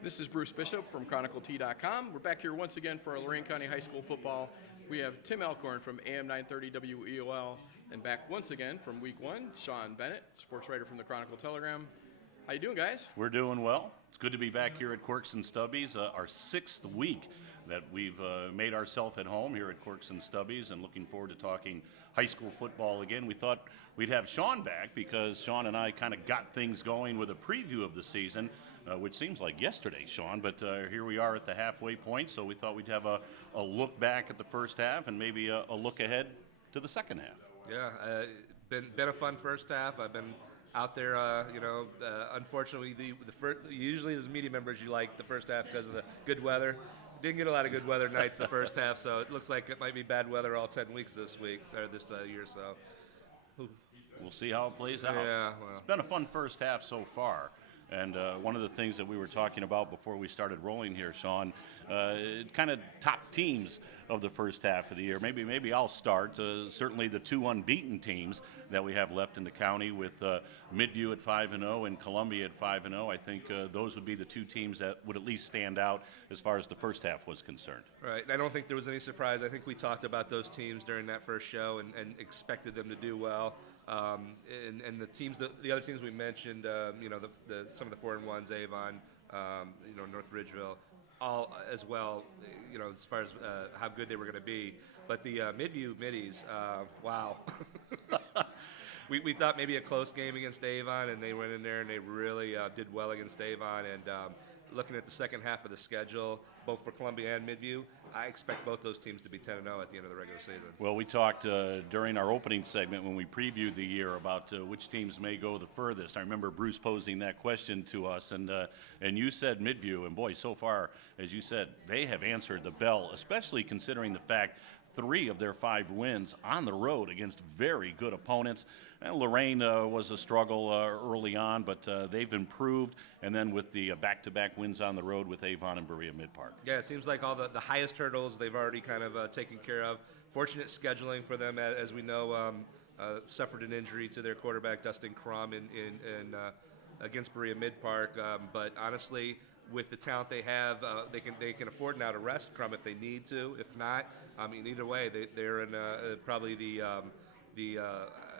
This is Bruce Bishop from ChronicleT.com. We're back here once again for our Lorain County High School football. We have Tim Alcorn from AM 930 WEOL, and back once again from Week 1, Sean Bennett, sports writer from the Chronicle Telegram. How you doing, guys? We're doing well. It's good to be back here at Quirks and Stubbies, our 6th week that we've made ourselves at home here at Quirks and Stubbies, and looking forward to talking high school football again. We thought we'd have Sean back because Sean and I kind of got things going with a preview of the season, which seems like yesterday, Sean, but here we are at the halfway point, so we thought we'd have a look back at the first half and maybe a look ahead to the second half. Yeah, been a fun first half. I've been out there, unfortunately, usually as media members you like the first half because of the good weather. Didn't get a lot of good weather nights the first half, so it looks like it might be bad weather all 10 weeks this year. So we'll see how it plays out. Yeah, well. It's been a fun first half so far. And one of the things that we were talking about before we started rolling here, Sean, kind of top teams of the first half of the year. Maybe I'll start. Certainly the 2 unbeaten teams that we have left in the county, with Midview at 5-0 and Columbia at 5-0. I think those would be the 2 teams that would at least stand out as far as the first half was concerned. Right. I don't think there was any surprise. I think we talked about those teams during that first show and expected them to do well. And the other teams we mentioned, some of the 4-1s, Avon, North Ridgeville, all as well, as far as how good they were going to be. But the Midview Middies, wow. We thought maybe a close game against Avon, and they went in there and they really did well against Avon. And looking at the second half of the schedule, both for Columbia and Midview, I expect both those teams to be 10-0 at the end of the regular season. Well, we talked during our opening segment when we previewed the year about which teams may go the furthest. I remember Bruce posing that question to us, and you said Midview, and boy, so far, as you said, they have answered the bell, especially considering the fact 3 of their 5 wins on the road against very good opponents. And Lorain was a struggle early on, but they've improved. And then with the back-to-back wins on the road with Avon and Berea Mid-Park. Yeah, it seems like all the highest hurdles they've already kind of taken care of. Fortunate scheduling for them, as we know, suffered an injury to their quarterback, Dustin Crum, in against Berea Mid-Park. But honestly, with the talent they have, they can afford now to rest Crum if they need to. If not, I mean, either way, they're in probably the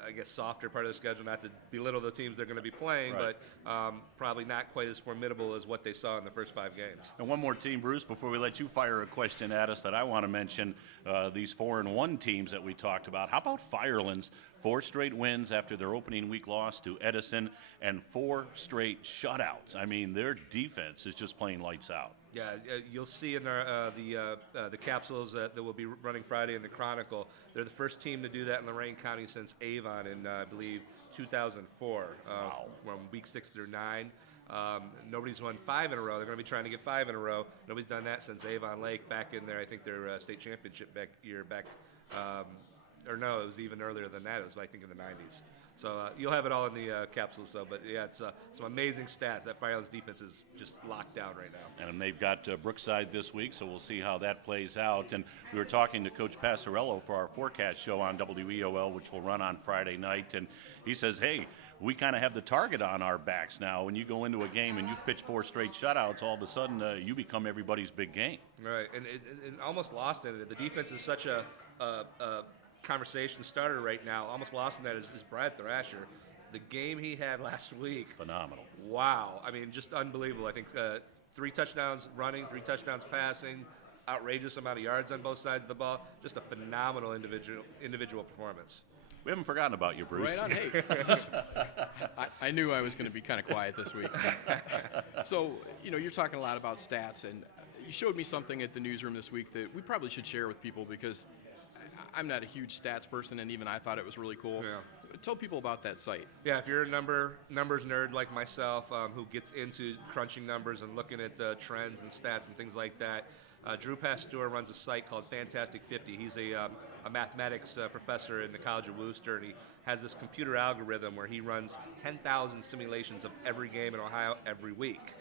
I guess softer part of the schedule. Not to belittle the teams they're going to be playing, right, but probably not quite as formidable as what they saw in the first 5 games. And one more team, Bruce, before we let you fire a question at us that I want to mention, these 4-1 teams that we talked about. How about Firelands? 4 straight wins after their opening week loss to Edison, and 4 straight shutouts. I mean, their defense is just playing lights out. Yeah, you'll see in the capsules that will be running Friday in the Chronicle. They're the first team to do that in Lorain County since Avon in, I believe, 2004. Wow. From week 6 through 9. Nobody's won 5 in a row. They're going to be trying to get 5 in a row. Nobody's done that since Avon Lake back in their, I think, their state championship back. Or no, it was even earlier than that. It was, I think, in the 90s. So you'll have it all in the capsules. So, but yeah, it's some amazing stats. That Firelands defense is just locked down right now. And they've got Brookside this week, so we'll see how that plays out. And we were talking to Coach Passarello for our forecast show on WEOL, which will run on Friday night. And he says, hey, we kind of have the target on our backs now. When you go into a game and you've pitched 4 straight shutouts, all of a sudden you become everybody's big game. Right, and almost lost in it. The defense is such a conversation starter right now. Almost lost in that is Brad Thrasher. The game he had last week. Phenomenal. Wow. I mean, just unbelievable. I think 3 touchdowns running, 3 touchdowns passing, outrageous amount of yards on both sides of the ball. Just a phenomenal individual performance. We haven't forgotten about you, Bruce. Right on. Hey, I knew I was going to be kind of quiet this week. So, you're talking a lot about stats, and you showed me something at the newsroom this week that we probably should share with people because I'm not a huge stats person, and even I thought it was really cool. Yeah. Tell people about that site. Yeah, if you're a numbers nerd like myself who gets into crunching numbers and looking at trends and stats and things like that, Drew Pasteur runs a site called Fantastic 50. He's a mathematics professor in the College of Worcester, and he has this computer algorithm where he runs 10,000 simulations of every game in Ohio every week.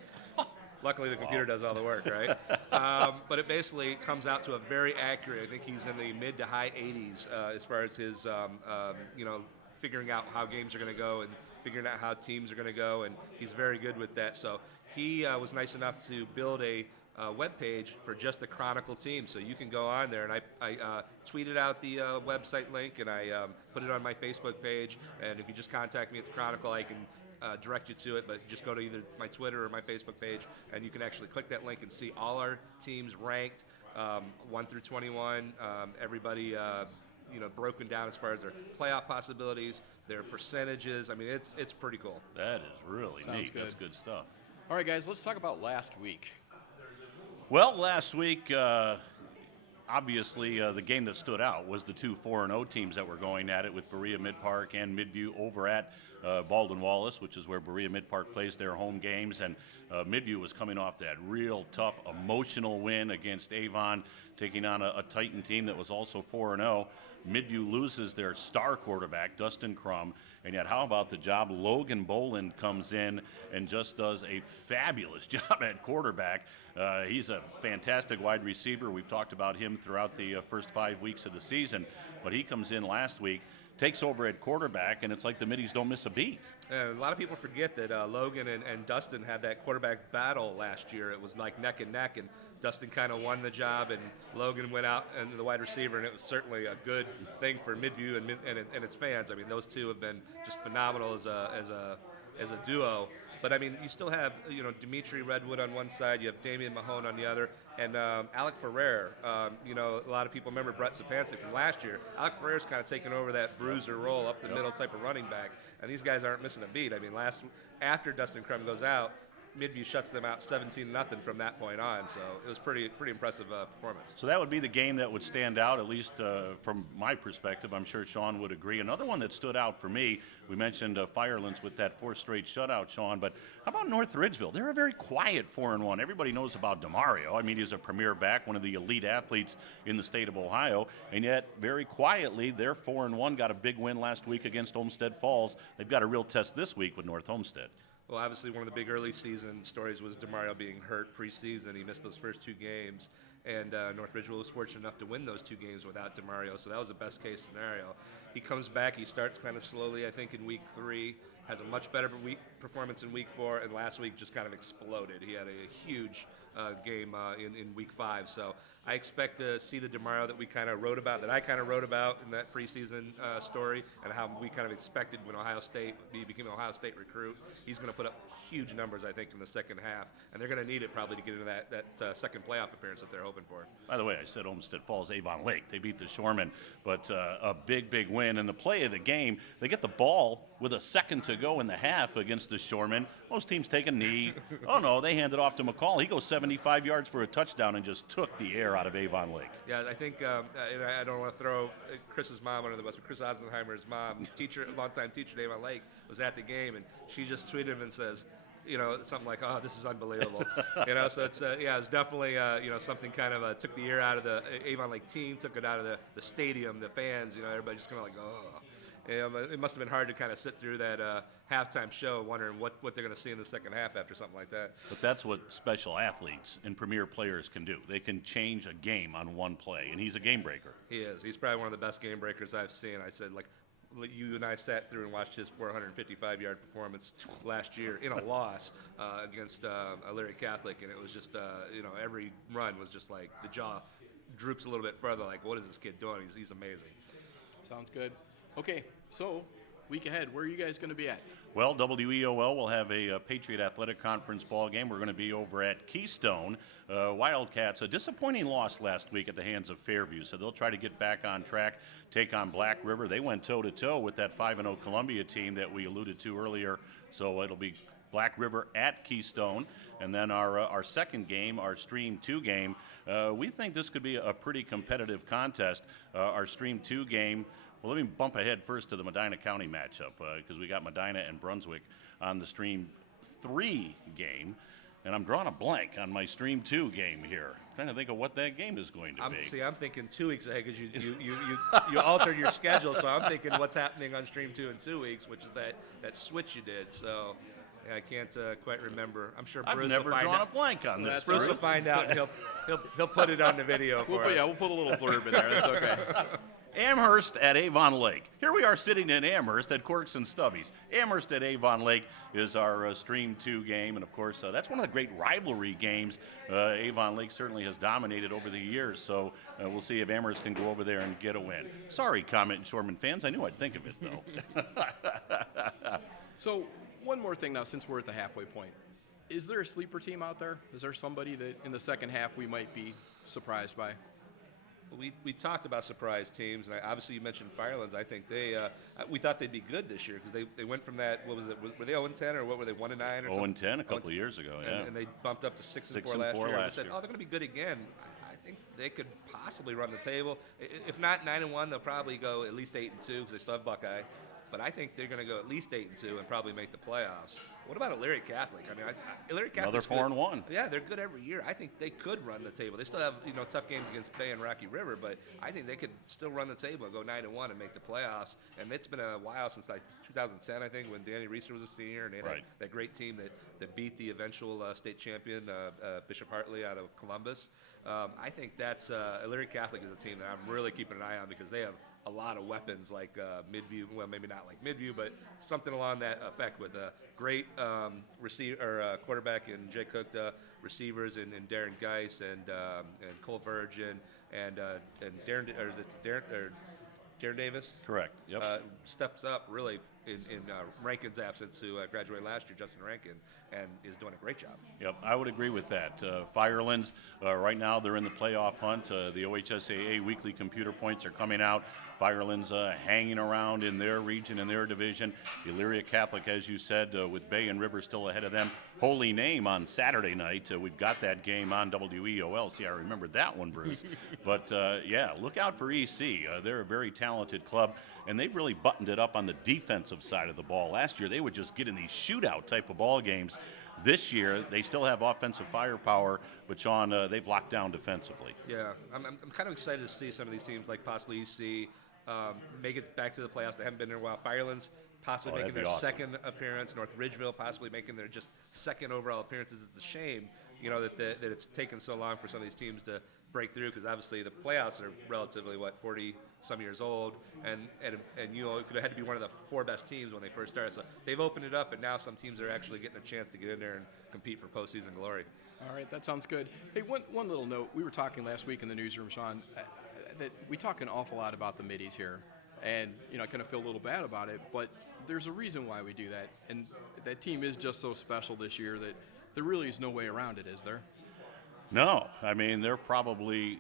Luckily, the computer does all the work, right? But it basically comes out to a very accurate. I think he's in the mid to high 80s as far as his, figuring out how games are going to go and figuring out how teams are going to go, and he's very good with that. So he was nice enough to build a web page for just the Chronicle team, so you can go on there, and I tweeted out the website link, and I put it on my Facebook page, and if you just contact me at the Chronicle, I can direct you to it, but just go to either my Twitter or my Facebook page, and you can actually click that link and see all our teams ranked, 1 through 21, everybody broken down as far as their playoff possibilities, their percentages. I mean, it's pretty cool. That is really Sounds neat. good. That's good stuff. All right, guys, let's talk about last week. Well, last week, obviously, the game that stood out was the two 4-0 teams that were going at it with Berea Mid-Park and Midview over at Baldwin Wallace, which is where Berea Mid-Park plays their home games. And Midview was coming off that real tough, emotional win against Avon, taking on a Titan team that was also 4-0. Midview loses their star quarterback, Dustin Crum, and yet how about the job Logan Boland comes in and just does a fabulous job at quarterback. He's a fantastic wide receiver. We've talked about him throughout the first 5 weeks of the season, but he comes in last week, takes over at quarterback, and it's like the Middies don't miss a beat. And a lot of people forget that Logan and Dustin had that quarterback battle last year. It was like neck and neck, and Dustin kind of won the job, and Logan went out and the wide receiver, and it was certainly a good thing for Midview and its fans. I mean, those two have been just phenomenal as a duo. But I mean, you still have Dimitri Redwood on one side, you have Damian Mahone on the other, and Alec Ferrer. A lot of people remember Brett Sapansik from last year. Alec Ferrer's kind of taken over that bruiser role, up the middle type of running back, and these guys aren't missing a beat. I mean, after Dustin Crum goes out, Midview shuts them out 17-0 from that point on. So it was pretty impressive performance. So that would be the game that would stand out, at least from my perspective. I'm sure Sean would agree. Another one that stood out for me, we mentioned Firelands with that 4th straight shutout, Sean, but how about North Ridgeville? They're a very quiet 4-1. Everybody knows about DeMario. I mean, he's a premier back, one of the elite athletes in the state of Ohio, and yet very quietly, they're 4-1, got a big win last week against Olmsted Falls. They've got a real test this week with North Homestead. Well, obviously, one of the big early season stories was DeMario being hurt preseason. He missed those first 2 games, and North Ridgeville was fortunate enough to win those 2 games without DeMario, so that was the best case scenario. He comes back, he starts kind of slowly, I think, in week 3, has a much better performance in week 4, and last week just kind of exploded. He had a huge game in week 5, so I expect to see the DeMario that we kind of wrote about, that I kind of wrote about in that preseason story, and how we kind of expected when he became an Ohio State recruit. He's going to put up huge numbers, I think, in the second half, and they're going to need it probably to get into that second playoff appearance that they're hoping for. By the way, I said Olmsted Falls, Avon Lake. They beat the Shoremen, but a big win. And the play of the game, they get the ball with a second to go in the half against the Shoremen. Most teams take a knee. Oh, no, they hand it off to McCall. He goes 75 yards for a touchdown and just took the air out of Avon Lake. Yeah, I think, I don't want to throw Chris's mom under the bus, but Chris Eisenheimer's mom, longtime teacher at Avon Lake, was at the game, and she just tweeted him and says, something like, "Oh, this is unbelievable." So it's it's definitely something kind of took the air out of the Avon Lake team, took it out of the stadium, the fans. Everybody just kind of like, oh. It must have been hard to kind of sit through that halftime show wondering what they're going to see in the second half after something like that. But that's what special athletes and premier players can do. They can change a game on one play, and he's a game breaker. He is. He's probably one of the best game breakers I've seen. I said, you and I sat through and watched his 455-yard performance last year in a loss against Elyria Catholic, and it was just, every run was just like the jaw droops a little bit further, like, what is this kid doing? He's amazing. Sounds good. Okay, so week ahead, where are you guys going to be at? Well, WEOL will have a Patriot Athletic Conference ball game. We're going to be over at Keystone. Wildcats, a disappointing loss last week at the hands of Fairview, so they'll try to get back on track, take on Black River. They went toe-to-toe with that 5-0 Columbia team that we alluded to earlier, so it'll be Black River at Keystone. And then our second game, our Stream 2 game, we think this could be a pretty competitive contest. Our Stream 2 game, well, let me bump ahead first to the Medina County matchup because we got Medina and Brunswick on the Stream 3 game, and I'm drawing a blank on my Stream 2 game here. I'm trying to think of what that game is going to be. I'm thinking 2 weeks ahead because you altered your schedule, so I'm thinking what's happening on Stream 2 in 2 weeks, which is that switch you did. So I can't quite remember. I'm sure Bruce I've never will find drawn out. a blank on this. Bruce will find out, and he'll put it on the video for us. Yeah, we'll put a little blurb in there. That's okay. Amherst at Avon Lake. Here we are sitting in Amherst at Corks and Stubbies. Amherst at Avon Lake is our Stream 2 game, and of course, that's one of the great rivalry games. Avon Lake certainly has dominated over the years, so we'll see if Amherst can go over there and get a win. Sorry, Comet and Shoreman fans, I knew I'd think of it, though. So, one more thing now, since we're at the halfway point. Is there a sleeper team out there? Is there somebody that in the second half we might be surprised by? We talked about surprise teams, and obviously you mentioned Firelands. I think we thought they'd be good this year because they went from that, what was it, were they 0-10 or what were they, 1-9 or something? 0-10 a couple of years ago, yeah. And they bumped up to 6-4 last year. We said, oh, they're going to be good again. I think they could possibly run the table. If not 9-1, they'll probably go at least 8-2 because they still have Buckeye. But I think they're going to go at least 8-2 and probably make the playoffs. What about Elyria Catholic? I mean, Elyria Catholic. Another 4-1. Yeah, they're good every year. I think they could run the table. They still have tough games against Bay and Rocky River, but I think they could still run the table and go 9-1 and make the playoffs. And it's been a while since 2010, I think, when Danny Reeser was a senior and they had that great team that beat the eventual state champion Bishop Hartley out of Columbus. I think that's Elyria Catholic is a team that I'm really keeping an eye on because they have a lot of weapons like Midview, well, maybe not like Midview, but something along that effect with a great quarterback in Jay Cook, receivers in Darren Geis and Cole Virgin and Darren, or is it Darren Davis? Correct. Yep. Steps up really in Rankin's absence, who graduated last year, Justin Rankin, and is doing a great job. Yep, I would agree with that. Firelands, right now they're in the playoff hunt. The OHSAA weekly computer points are coming out. Firelands hanging around in their region, in their division. Elyria Catholic, as you said, with Bay and River still ahead of them. Holy Name on Saturday night. We've got that game on WEOL. See, I remembered that one, Bruce. But, yeah, look out for EC. They're a very talented club, and they've really buttoned it up on the defensive side of the ball. Last year, they would just get in these shootout type of ball games. This year, they still have offensive firepower, but, Sean, they've locked down defensively. Yeah, I'm kind of excited to see some of these teams, like possibly EC, make it back to the playoffs. They haven't been there in a while. Firelands possibly making their second appearance. North Ridgeville possibly making their just second overall appearances. It's a shame, that it's taken so long for some of these teams to break through because obviously the playoffs are relatively, 40-some years old, and it could have had to be one of the 4 best teams when they first started. So they've opened it up, and now some teams are actually getting a chance to get in there and compete for postseason glory. All right, that sounds good. Hey, one little note. We were talking last week in the newsroom, Sean, that we talk an awful lot about the middies here, and I kind of feel a little bad about it, but there's a reason why we do that, and that team is just so special this year that there really is no way around it, is there? No, I mean, they're probably,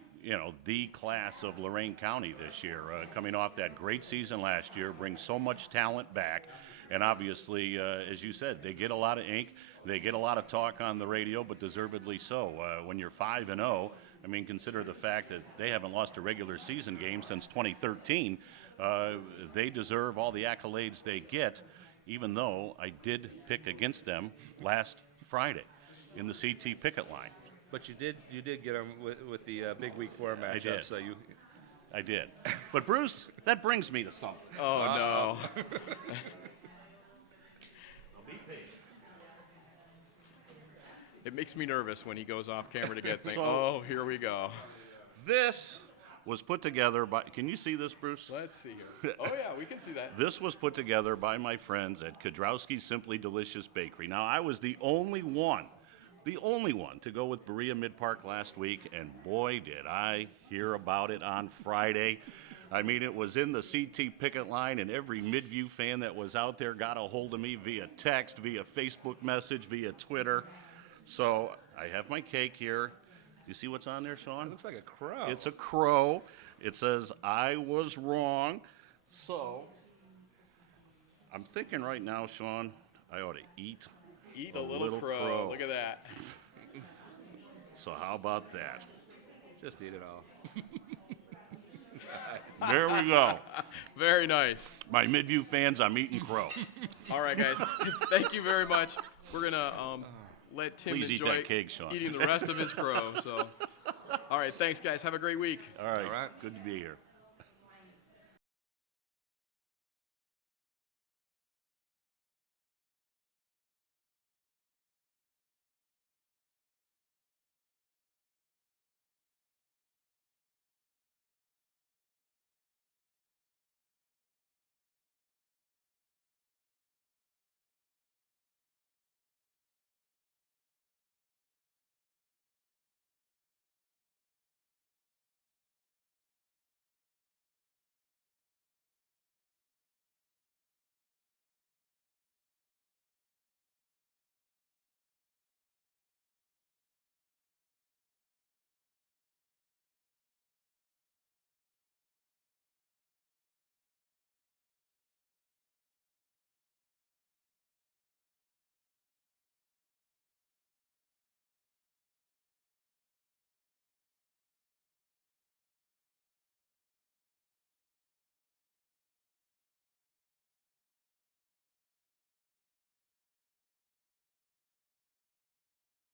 the class of Lorain County this year, coming off that great season last year, bring so much talent back, and obviously, as you said, they get a lot of ink, they get a lot of talk on the radio, but deservedly so. When you're 5-0, I mean, consider the fact that they haven't lost a regular season game since 2013. They deserve all the accolades they get, even though I did pick against them last Friday in the CT picket line. But you did get them with the big week 4 matchup. I did. So I did. But Bruce, that brings me to something. Oh no. It makes me nervous when he goes off camera to get things. Oh, here we go. This was put together by, can you see this, Bruce? Let's see here. Oh yeah, we can see that. This was put together by my friends at Kodrowski's Simply Delicious Bakery. Now, I was the only one to go with Berea Mid-Park last week, and boy, did I hear about it on Friday. I mean, it was in the CT picket line, and every Midview fan that was out there got a hold of me via text, via Facebook message, via Twitter. So I have my cake here. You see what's on there, Sean? It looks like a crow. It's a crow. It says, I was wrong. So I'm thinking right now, Sean, I ought to eat a little crow. Look at that. So how about that? Just eat it all. There we go. Very nice. My Midview fans, I'm eating crow. All right, guys. Thank you very much. We're going to let Tim Please eat enjoy that cake, Sean. eating the rest of his crow. So, all right, thanks, guys. Have a great week. All right. All right. Good to be here.